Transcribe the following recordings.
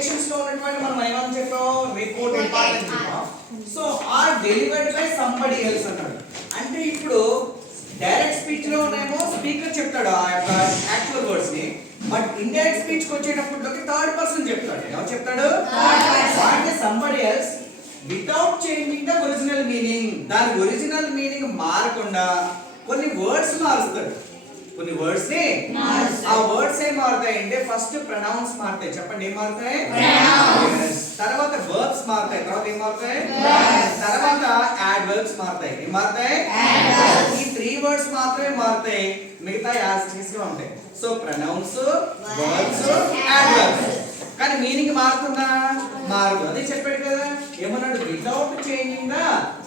quotations లో ఉన్నటువంటి మనం ఏమని చెప్పాం రిపోర్టెడ్ పార్ట్ అని చెప్పాం so are delivered by somebody else అన్నాడు అంటే ఇప్పుడు డైరెక్ట్ స్పీచ్ లో నేమో స్పీకర్ చెప్తాడు ఆ యొక్క యాక్చువల్ వర్డ్స్ ని బట్ ఇండైరెక్ట్ స్పీచ్ కి వచ్చేటప్పటికి థర్డ్ పర్సన్ చెప్తాడు ఎవరు చెప్తాడు అంటే somebody else without changing the original meaning దాని ఒరిజినల్ మీనింగ్ మారకుండా కొన్ని వర్డ్స్ మారుస్తాడు కొన్ని వర్డ్స్ ని ఆ వర్డ్స్ ఏం మారుతాయి అంటే ఫస్ట్ ప్రొనౌన్స్ మారుతాయి చెప్పండి ఏం మారుతాయి తర్వాత వర్బ్స్ మారుతాయి తర్వాత ఏం మారుతాయి తర్వాత యాడ్వర్బ్స్ మారుతాయి ఏం మారుతాయి ఈ 3 వర్డ్స్ మాత్రమే మారుతాయి మిగతా యాజ్ ఇట్ ఈస్ గా ఉంటాయి సో ప్రొనౌన్స్ వర్బ్స్ యాడ్వర్బ్స్ కానీ మీనింగ్ మారుతుందా మారదు అదే చెప్పాడు కదా ఏమన్నాడు without changing the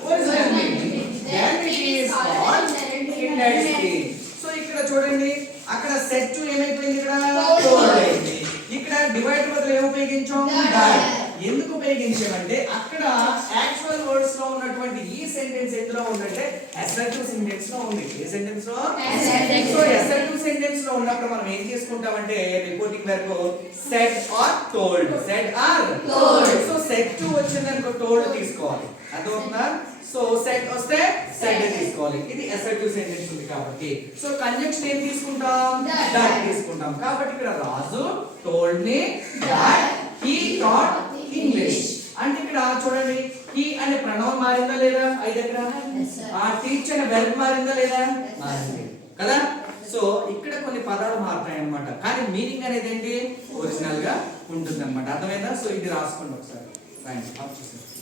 original meaning then it is called indirect speech so ఇక్కడ చూడండి అక్కడ సెట్ ఏమైపోయింది ఇక్కడ టోల్డ్ అయింది ఇక్కడ డివైడ్ బదులు ఏం ఉపయోగించాం డైడ్ ఎందుకు ఉపయోగించామంటే అక్కడ యాక్చువల్ వర్డ్స్ లో ఉన్నటువంటి ఈ సెంటెన్స్ ఎందులో ఉందంటే అసర్టివ్ సెంటెన్స్ లో ఉంది ఏ సెంటెన్స్ లో సో అసర్టివ్ సెంటెన్స్ లో ఉన్నప్పుడు మనం ఏం చేసుకుంటామంటే reporting verb said or told said or told so said to వచ్చిందనుకో టోల్డ్ తీసుకోవాలి అర్థమవుతుందా సో సెడ్ వస్తే సెడ్ తీసుకోవాలి ఇది అసర్టివ్ సెంటెన్స్ ఉంది కాబట్టి సో కంజంక్షన్ ఏం తీసుకుంటాం దట్ తీసుకుంటాం కాబట్టి ఇక్కడ రాజు told me that he taught English అంటే ఇక్కడ చూడండి he అనే ప్రొనౌన్ మారిందా లేదా ఐ దగ్గర ఆ టీచ్ అనే వెర్బ్ మారిందా లేదా మారింది కదా సో ఇక్కడ కొన్ని పదాలు మారుతాయి అన్నమాట కానీ మీనింగ్ అనేది ఏంటి ఒరిజినల్ గా ఉంటుందన్నమాట అర్థమైందా సో ఇది రాసుకోండి ఒకసారి రైట్ ఆఫ్ చేసేయండి